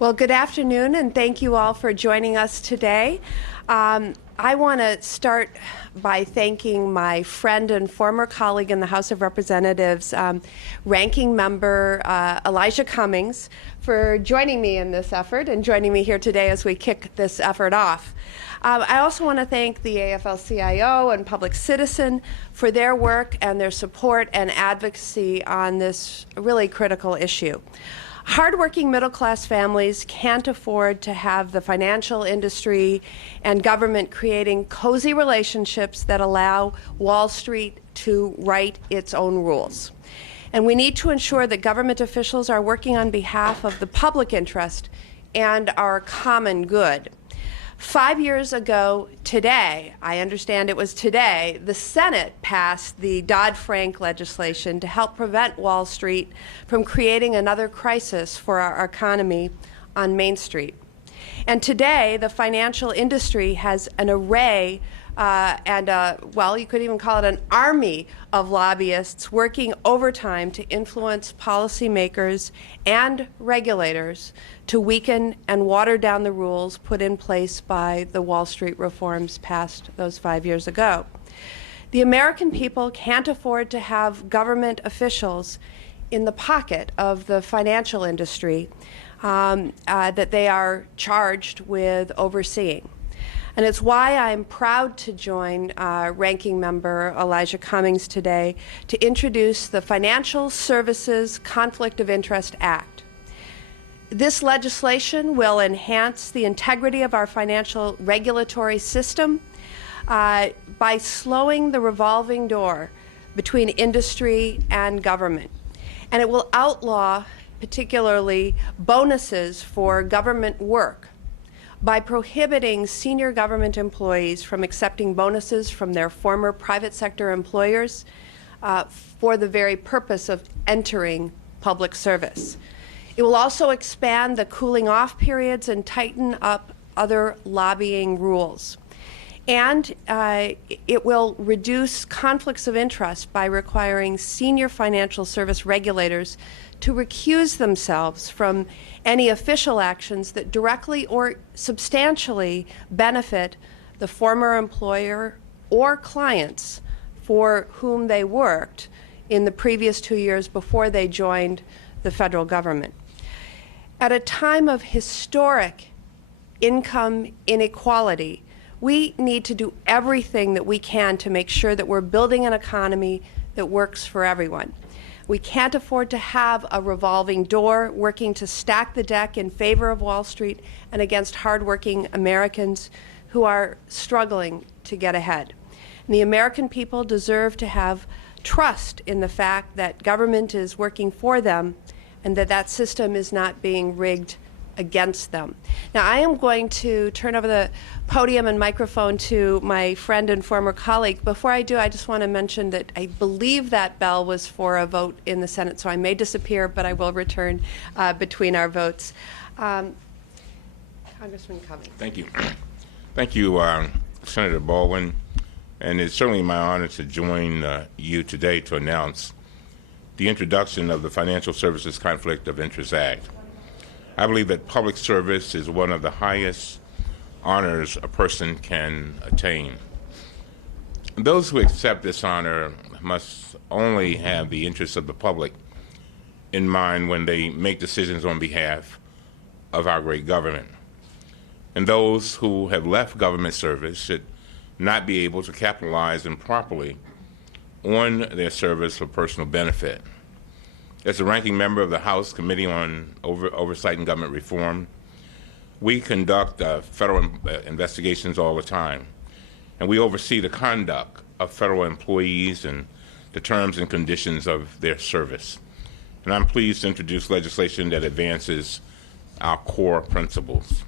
Well, good afternoon, and thank you all for joining us today. I want to start by thanking my friend and former colleague in the House of Representatives, Ranking Member Elijah Cummings, for joining me in this effort and joining me here today as we kick this effort off. I also want to thank the AFL-CIO and Public Citizen for their work and their support and advocacy on this really critical issue. Hardworking middle-class families can't afford to have the financial industry and government creating cozy relationships that allow Wall Street to write its own rules. And we need to ensure that government officials are working on behalf of the public interest and our common good. 5 years ago today, I understand it was today, the Senate passed the Dodd-Frank legislation to help prevent Wall Street from creating another crisis for our economy on Main Street. And today, the financial industry has an array well, you could even call it an army of lobbyists working overtime to influence policymakers and regulators to weaken and water down the rules put in place by the Wall Street reforms passed those 5 years ago. The American people can't afford to have government officials in the pocket of the financial industry that they are charged with overseeing. And it's why I'm proud to join Ranking Member Elijah Cummings today to introduce the Financial Services Conflict of Interest Act. This legislation will enhance the integrity of our financial regulatory system by slowing the revolving door between industry and government. And it will outlaw particularly bonuses for government work by prohibiting senior government employees from accepting bonuses from their former private sector employers for the very purpose of entering public service. It will also expand the cooling off periods and tighten up other lobbying rules. And it will reduce conflicts of interest by requiring senior financial service regulators to recuse themselves from any official actions that directly or substantially benefit the former employer or clients for whom they worked in the previous 2 years before they joined the federal government. At a time of historic income inequality, we need to do everything that we can to make sure that we're building an economy that works for everyone. We can't afford to have a revolving door working to stack the deck in favor of Wall Street and against hardworking Americans who are struggling to get ahead. And the American people deserve to have trust in the fact that government is working for them and that that system is not being rigged against them. Now, I am going to turn over the podium and microphone to my friend and former colleague. Before I do, I just want to mention that I believe that bell was for a vote in the Senate, so I may disappear, but I will return between our votes. Congressman Cummings. Thank you. Thank you, Senator Baldwin. And it's certainly my honor to join you today to announce the introduction of the Financial Services Conflict of Interest Act. I believe that public service is one of the highest honors a person can attain. Those who accept this honor must only have the interests of the public in mind when they make decisions on behalf of our great government. And those who have left government service should not be able to capitalize improperly on their service for personal benefit. As the ranking member of the House Committee on Oversight and Government Reform, we conduct federal investigations all the time, and we oversee the conduct of federal employees and the terms and conditions of their service. And I'm pleased to introduce legislation that advances our core principles.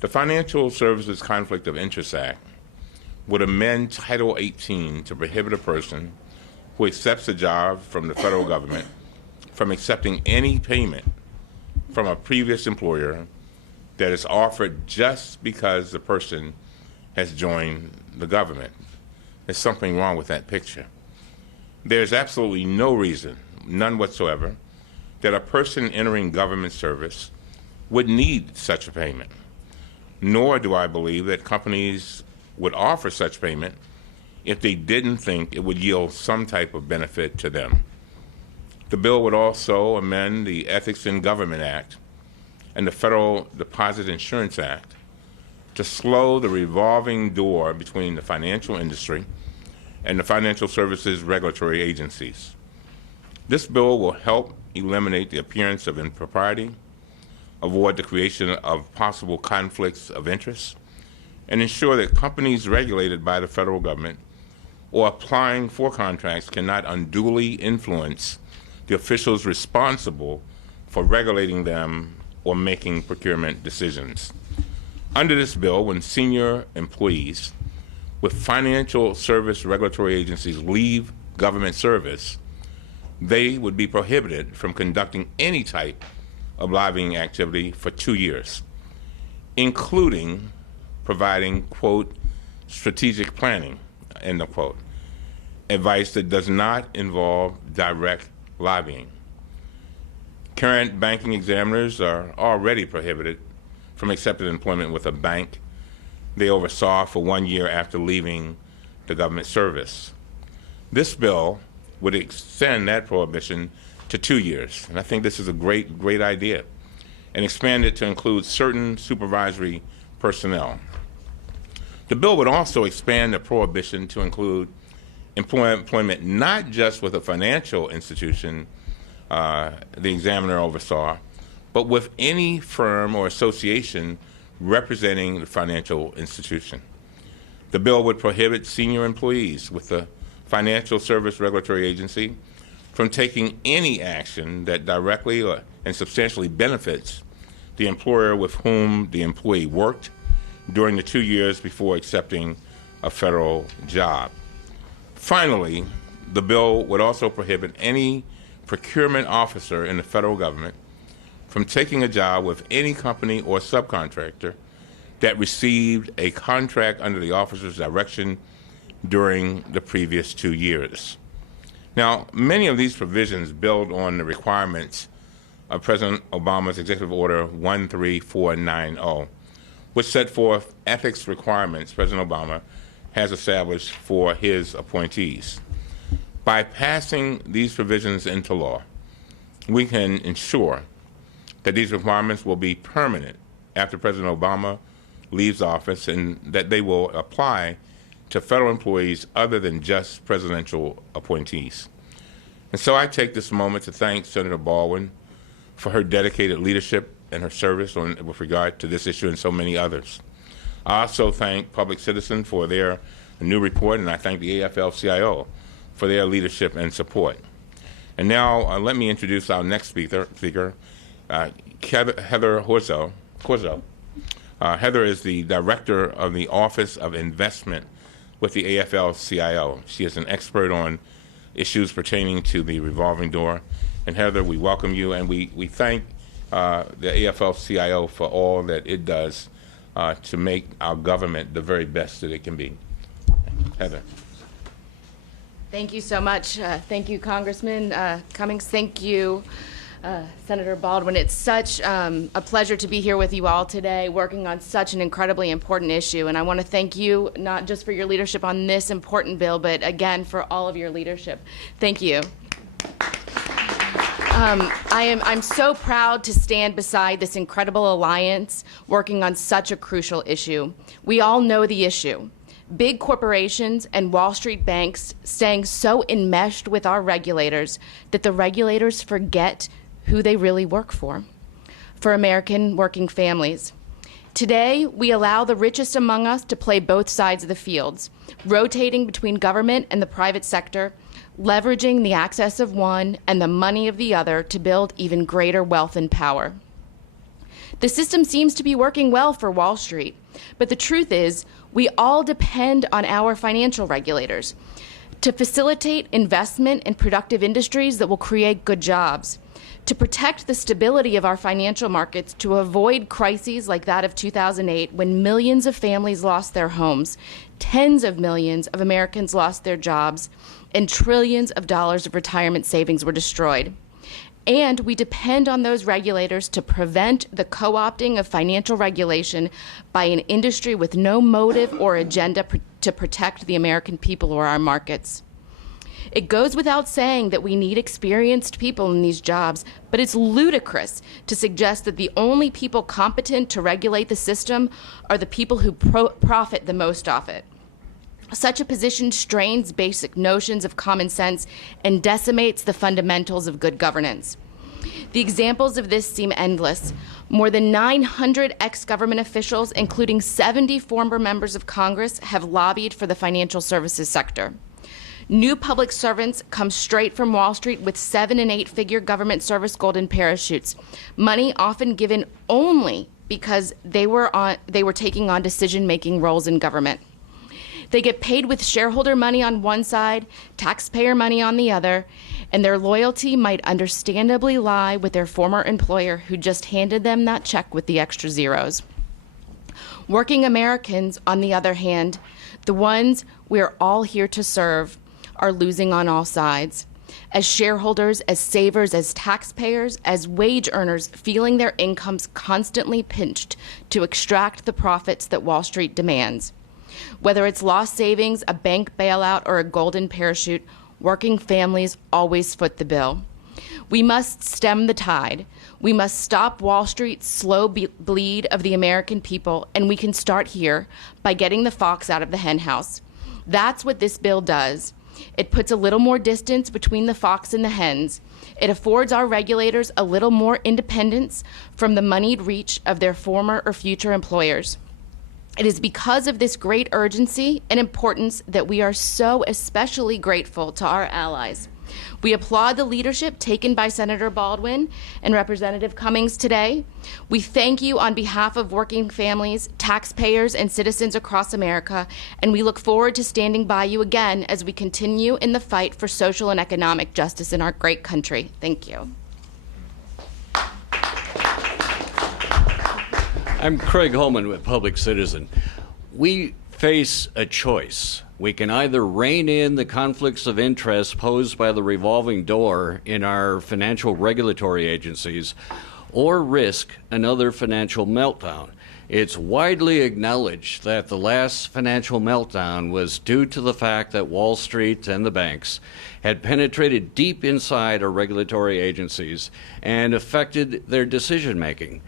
The Financial Services Conflict of Interest Act would amend Title 18 to prohibit a person who accepts a job from the federal government from accepting any payment from a previous employer that is offered just because the person has joined the government. There's something wrong with that picture. There's absolutely no reason, none whatsoever, that a person entering government service would need such a payment, nor do I believe that companies would offer such payment if they didn't think it would yield some type of benefit to them. The bill would also amend the Ethics in Government Act and the Federal Deposit Insurance Act to slow the revolving door between the financial industry and the financial services regulatory agencies. This bill will help eliminate the appearance of impropriety, avoid the creation of possible conflicts of interest, and ensure that companies regulated by the federal government or applying for contracts cannot unduly influence the officials responsible for regulating them or making procurement decisions. Under this bill, when senior employees with financial service regulatory agencies leave government service, they would be prohibited from conducting any type of lobbying activity for 2 years, including providing, quote, strategic planning, end of quote, advice that does not involve direct lobbying. Current banking examiners are already prohibited from accepting employment with a bank they oversaw for 1 year after leaving the government service. This bill would extend that prohibition to 2 years, and I think this is a great idea, and expand it to include certain supervisory personnel. The bill would also expand the prohibition to include employment not just with a financial institution the examiner oversaw, but with any firm or association representing the financial institution. The bill would prohibit senior employees with the Financial Service Regulatory Agency from taking any action that directly and substantially benefits the employer with whom the employee worked during the 2 years before accepting a federal job. Finally, the bill would also prohibit any procurement officer in the federal government from taking a job with any company or subcontractor that received a contract under the officer's direction during the previous 2 years. Now, many of these provisions build on the requirements of President Obama's Executive Order 13490, which set forth ethics requirements President Obama has established for his appointees. By passing these provisions into law, we can ensure that these requirements will be permanent after President Obama leaves office and that they will apply to federal employees other than just presidential appointees. And so I take this moment to thank Senator Baldwin for her dedicated leadership and her service with regard to this issue and so many others. I also thank Public Citizen for their new report, and I thank the AFL-CIO for their leadership and support. And now let me introduce our next speaker, Heather Horzo. Heather is the Director of the Office of Investment with the AFL-CIO. She is an expert on issues pertaining to the revolving door. And Heather, we welcome you, and we thank the AFL-CIO for all that it does to make our government the very best that it can be. Heather. Thank you so much. Thank you, Congressman Cummings. Thank you, Senator Baldwin. It's such a pleasure to be here with you all today, working on such an incredibly important issue. And I want to thank you not just for your leadership on this important bill, but again for all of your leadership. Thank you. I'm so proud to stand beside this incredible alliance working on such a crucial issue. We all know the issue. Big corporations and Wall Street banks staying so enmeshed with our regulators that the regulators forget who they really work for American working families. Today, we allow the richest among us to play both sides of the fields, rotating between government and the private sector, leveraging the access of one and the money of the other to build even greater wealth and power. The system seems to be working well for Wall Street, but the truth is, we all depend on our financial regulators to facilitate investment in productive industries that will create good jobs, to protect the stability of our financial markets, to avoid crises like that of 2008 when millions of families lost their homes, tens of millions of Americans lost their jobs, and trillions of dollars of retirement savings were destroyed. And we depend on those regulators to prevent the co-opting of financial regulation by an industry with no motive or agenda to protect the American people or our markets. It goes without saying that we need experienced people in these jobs, but it's ludicrous to suggest that the only people competent to regulate the system are the people who profit the most off it. Such a position strains basic notions of common sense and decimates the fundamentals of good governance. The examples of this seem endless. More than 900 ex-government officials, including 70 former members of Congress, have lobbied for the financial services sector. New public servants come straight from Wall Street with 7- and 8-figure government service golden parachutes, money often given only because they were taking on decision-making roles in government. They get paid with shareholder money on one side, taxpayer money on the other, and their loyalty might understandably lie with their former employer who just handed them that check with the extra zeros. Working Americans, on the other hand, the ones we're all here to serve, are losing on all sides. As shareholders, as savers, as taxpayers, as wage earners, feeling their incomes constantly pinched to extract the profits that Wall Street demands. Whether it's lost savings, a bank bailout, or a golden parachute, working families always foot the bill. We must stem the tide. We must stop Wall Street's slow bleed of the American people, and we can start here by getting the fox out of the henhouse. That's what this bill does. It puts a little more distance between the fox and the hens. It affords our regulators a little more independence from the moneyed reach of their former or future employers. It is because of this great urgency and importance that we are so especially grateful to our allies. We applaud the leadership taken by Senator Baldwin and Representative Cummings today. We thank you on behalf of working families, taxpayers, and citizens across America, and we look forward to standing by you again as we continue in the fight for social and economic justice in our great country. Thank you. I'm Craig Holman with Public Citizen. We face a choice. We can either rein in the conflicts of interest posed by the revolving door in our financial regulatory agencies or risk another financial meltdown. It's widely acknowledged that the last financial meltdown was due to the fact that Wall Street and the banks had penetrated deep inside our regulatory agencies and affected their decision-making,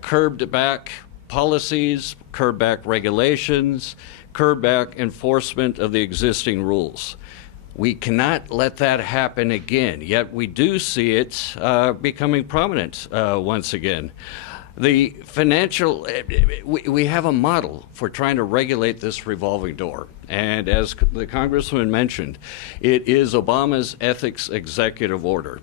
curbed back policies, curbed back regulations, curbed back enforcement of the existing rules. We cannot let that happen again, yet we do see it becoming prominent once again. The financial, we have a model for trying to regulate this revolving door. And as the Congressman mentioned, it is Obama's Ethics Executive Order.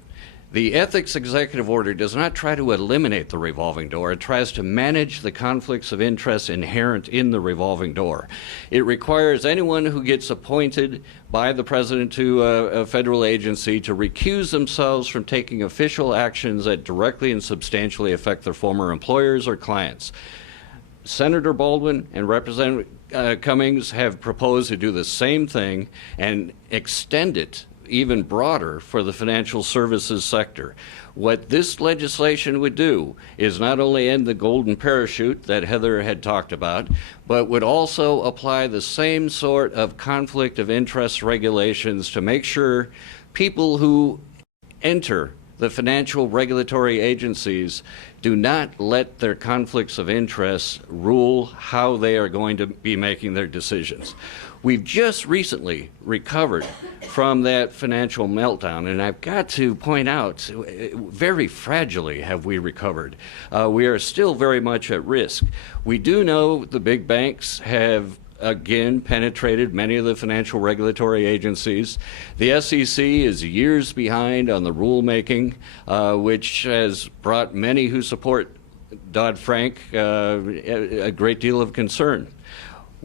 The Ethics Executive Order does not try to eliminate the revolving door. It tries to manage the conflicts of interest inherent in the revolving door. It requires anyone who gets appointed by the president to a federal agency to recuse themselves from taking official actions that directly and substantially affect their former employers or clients. Senator Baldwin and Representative Cummings have proposed to do the same thing and extend it even broader for the financial services sector. What this legislation would do is not only end the golden parachute that Heather had talked about, but would also apply the same sort of conflict of interest regulations to make sure people who enter the financial regulatory agencies do not let their conflicts of interest rule how they are going to be making their decisions. We've just recently recovered from that financial meltdown, and I've got to point out, very fragilely have we recovered. We are still very much at risk. We do know the big banks have again penetrated many of the financial regulatory agencies. The SEC is years behind on the rulemaking, which has brought many who support Dodd-Frank a great deal of concern.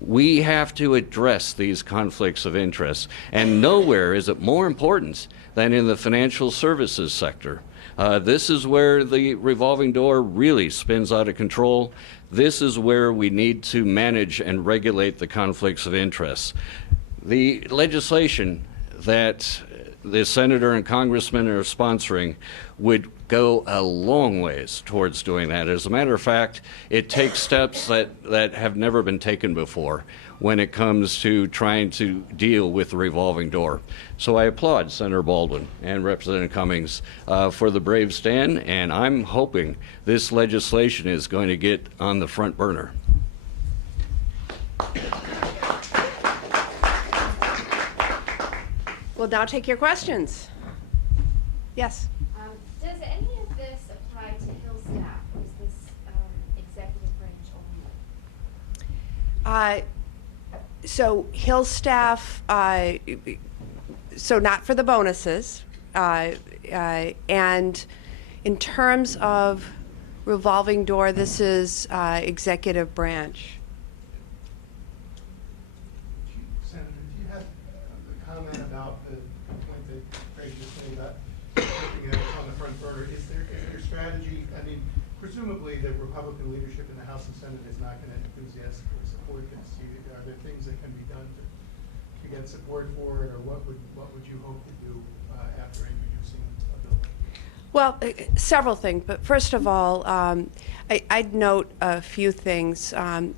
We have to address these conflicts of interest, and nowhere is it more important than in the financial services sector. This is where the revolving door really spins out of control. This is where we need to manage and regulate the conflicts of interest. The legislation that the senator and congressmen are sponsoring would go a long ways towards doing that. As a matter of fact, it takes steps that have never been taken before when it comes to trying to deal with the revolving door. So I applaud Senator Baldwin and Representative Cummings for the brave stand, and I'm hoping this legislation is going to get on the front burner. We'll now take your questions. Yes. Does any of this apply to Hill staff, or is this executive branch only? So Hill staff, so not for the bonuses. And in terms of revolving door, this is executive branch. Senator, do you have a comment about the point that Craig just made about putting it on the front burner? Is there strategy? I mean, presumably the Republican leadership in the House and Senate is not going to enthusiastically support this. Are there things that can be done to get support for it, or what would you hope to do after introducing a bill? Well, several things, but first of all, I'd note a few things.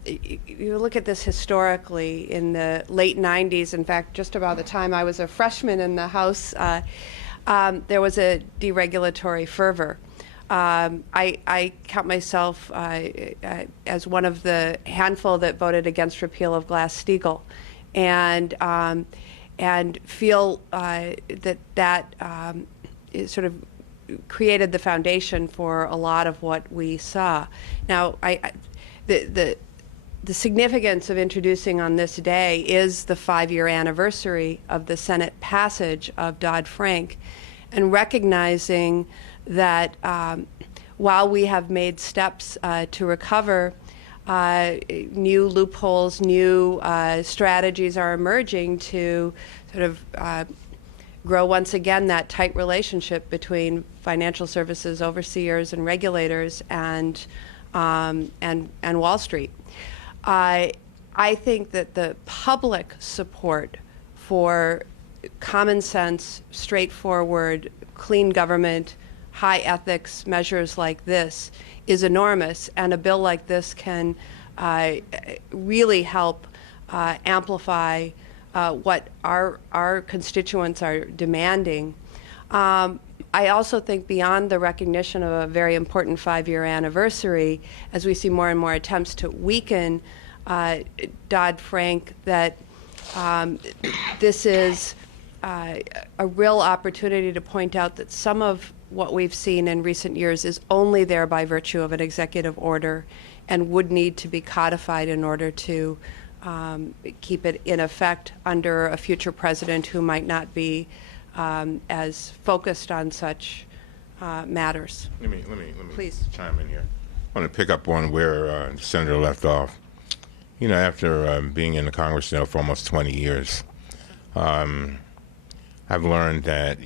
You look at this historically in the late 90s, in fact, just about the time I was a freshman in the House, there was a deregulatory fervor. I count myself as one of the handful that voted against repeal of Glass-Steagall, and feel that is sort of created the foundation for a lot of what we saw. Now, the significance of introducing on this day is the 5-year anniversary of the Senate passage of Dodd-Frank, and recognizing that while we have made steps to recover, new loopholes, new strategies are emerging to sort of grow once again that tight relationship between financial services overseers and regulators and Wall Street. I think that the public support for common sense, straightforward, clean government, high ethics measures like this is enormous, and a bill like this can really help amplify what our constituents are demanding. I also think beyond the recognition of a very important 5-year anniversary, as we see more and more attempts to weaken Dodd-Frank, that this is a real opportunity to point out that some of what we've seen in recent years is only there by virtue of an executive order and would need to be codified in order to keep it in effect under a future president who might not be as focused on such matters. Let me Please. chime in here. I want to pick up on where the senator left off. You know, after being in the Congress now for almost 20 years, I've learned that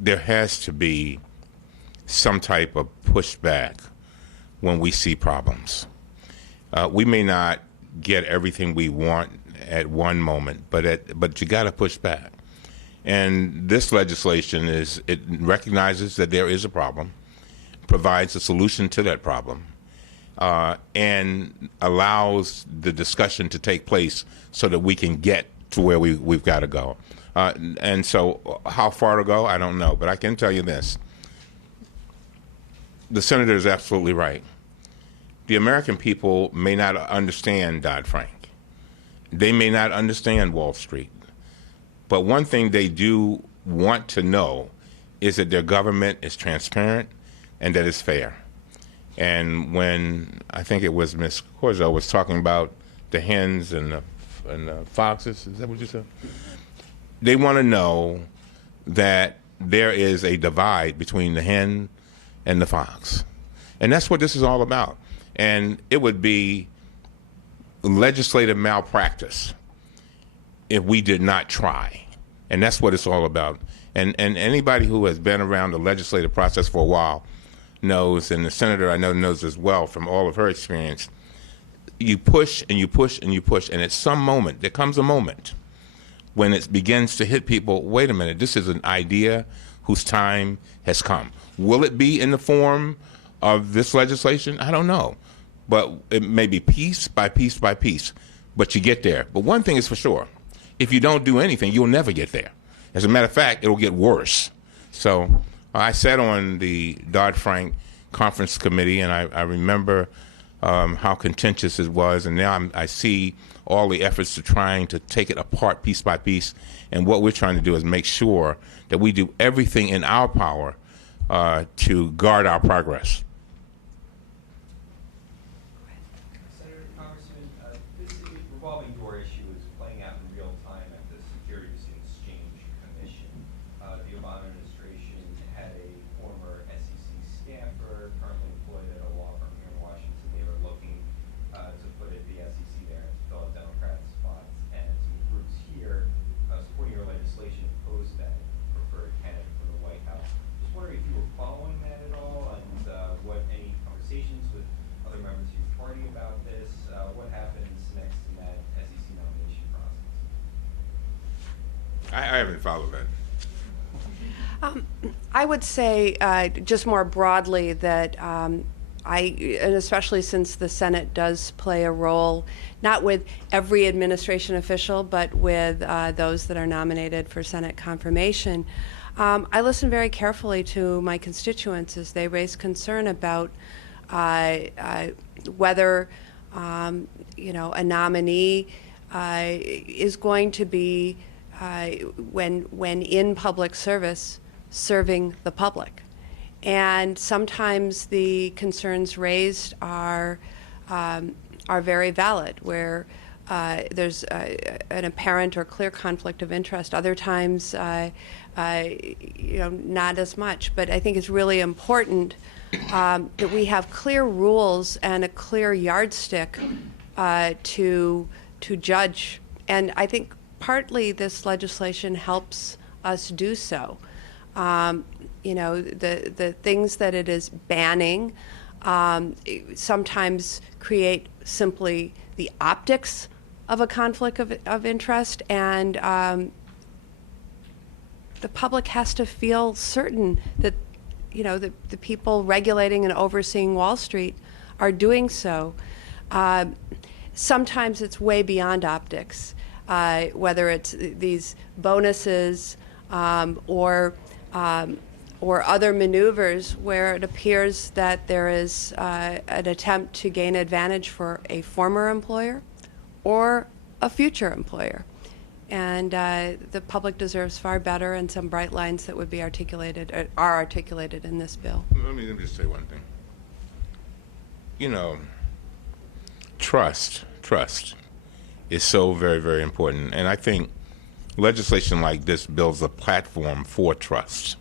there has to be some type of pushback when we see problems. We may not get everything we want at one moment, but you got to push back. And this legislation it recognizes that there is a problem, provides a solution to that problem, and allows the discussion to take place so that we can get to where we've got to go. And so how far to go, I don't know. But I can tell you this. The senator is absolutely right. The American people may not understand Dodd-Frank. They may not understand Wall Street. But one thing they do want to know is that their government is transparent and that it's fair. And when I think it was Ms. Corzo was talking about the hens and the foxes, is that what you said? They want to know that there is a divide between the hen and the fox. And that's what this is all about. And it would be legislative malpractice if we did not try. And that's what it's all about. And anybody who has been around the legislative process for a while knows, and the senator I know knows as well from all of her experience, you push and you push and you push, and at some moment, there comes a moment when it begins to hit people, wait a minute, this is an idea whose time has come. Will it be in the form of this legislation? I don't know. But it may be piece by piece by piece, but you get there. But one thing is for sure, if you don't do anything, you'll never get there. As a matter of fact, it'll get worse. So I sat on the Dodd-Frank Conference Committee, and I remember how contentious it was, and now I see all the efforts to trying to take it apart piece by piece, and what we're trying to do is make sure that we do everything in our power to guard our progress. Senator, Congressman, this revolving door issue is playing out in real time at the Securities and Exchange Commission. The Obama administration had a former SEC staffer currently employed at a law firm here in Washington. They were looking to put the SEC there to fill out Democrat spots, and some groups here supporting your legislation opposed that preferred candidate for the White House. Just wondering if you were following that at all, and what any conversations with other members of your party about this? What happens next in that SEC nomination process? I haven't followed that. I would say, just more broadly, that and especially since the Senate does play a role, not with every administration official, but with those that are nominated for Senate confirmation, I listen very carefully to my constituents as they raise concern about whether a nominee is going to be, when in public service, serving the public. And sometimes the concerns raised are very valid, where there's an apparent or clear conflict of interest. Other times, not as much. But I think it's really important that we have clear rules and a clear yardstick to judge. And I think partly this legislation helps us do so. The things that it is banning sometimes create simply the optics of a conflict of interest, and the public has to feel certain that the people regulating and overseeing Wall Street are doing so. Sometimes it's way beyond optics, whether it's these bonuses or other maneuvers where it appears that there is an attempt to gain advantage for a former employer or a future employer. And the public deserves far better, and some bright lines that would be articulated, are articulated in this bill. Let me just say one thing. Trust is so very, very important. And I think legislation like this builds a platform for trust.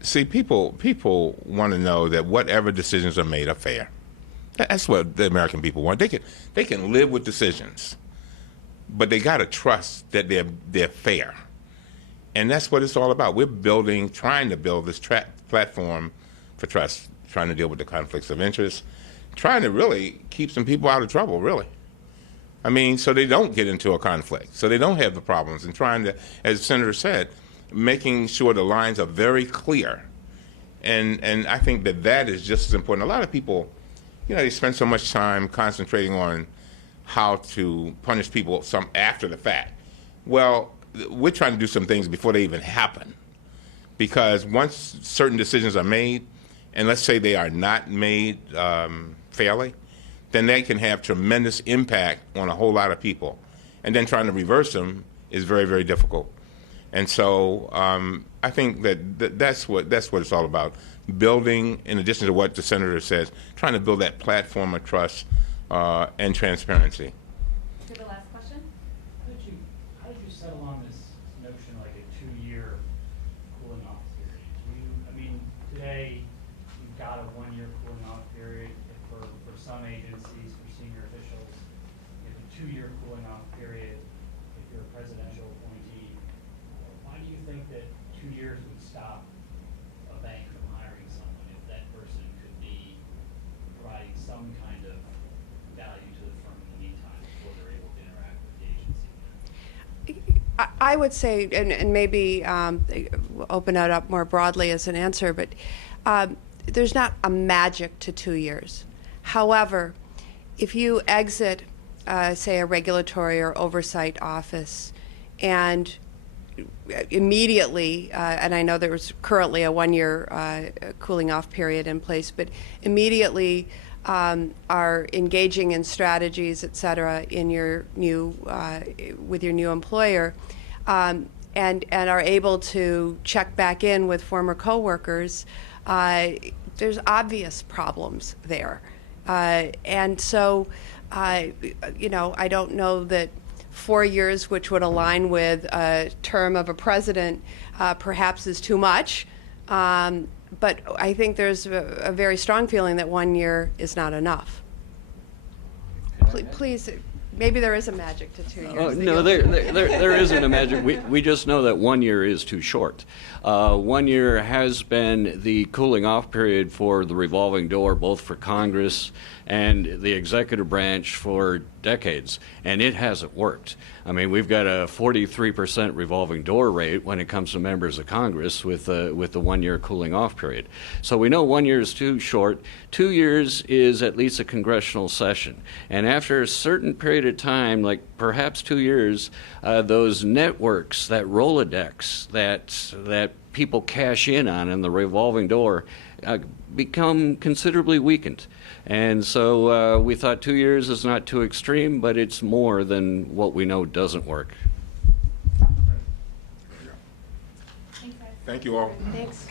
See, people want to know that whatever decisions are made are fair. That's what the American people want. They can live with decisions, but they got to trust that they're fair. And that's what it's all about. We're trying to build this platform for trust, trying to deal with the conflicts of interest, trying to really keep some people out of trouble, really. I mean, so they don't get into a conflict, so they don't have the problems, and trying to, as the Senator said, making sure the lines are very clear. And I think that is just as important. A lot of people, they spend so much time concentrating on how to punish people after the fact. Well, we're trying to do some things before they even happen. Because once certain decisions are made, and let's say they are not made fairly, then they can have tremendous impact on a whole lot of people. And then trying to reverse them is very, very difficult. And so I think that's what it's all about. Building, in addition to what the Senator says, trying to build that platform of trust and transparency. To the last question. How did you settle on this notion like a 2-year cooling off period? Today you've got a 1-year cooling off period for some agencies, for senior officials. You have a 2-year cooling off period if you're a presidential appointee. Why do you think that 2 years would stop a bank from hiring someone if that person could be providing some kind of value to the firm in the meantime before they're able to interact with the agency? I would say, and maybe open it up more broadly as an answer, but there's not a magic to 2 years. However, if you exit, say, a regulatory or oversight office, and immediately, and I know there's currently a 1-year cooling off period in place, but immediately are engaging in strategies, et cetera, in your new, with your new employer, and are able to check back in with former coworkers, there's obvious problems there. And so, you know, I don't know that 4 years, which would align with a term of a president, perhaps is too much. But I think there's a very strong feeling that 1 year is not enough. Please, maybe there is a magic to 2 years. Oh, no, there isn't a magic. We just know that 1 year is too short. 1 year has been the cooling off period for the revolving door, both for Congress and the executive branch for decades, and it hasn't worked. I mean, we've got a 43% revolving door rate when it comes to members of Congress with the 1 year cooling off period. So we know 1 year is too short. 2 years is at least a congressional session. And after a certain period of time, like perhaps 2 years, those networks, that Rolodex that people cash in on in the revolving door, become considerably weakened. And so we thought 2 years is not too extreme, but it's more than what we know doesn't work. Thank you all. Thanks.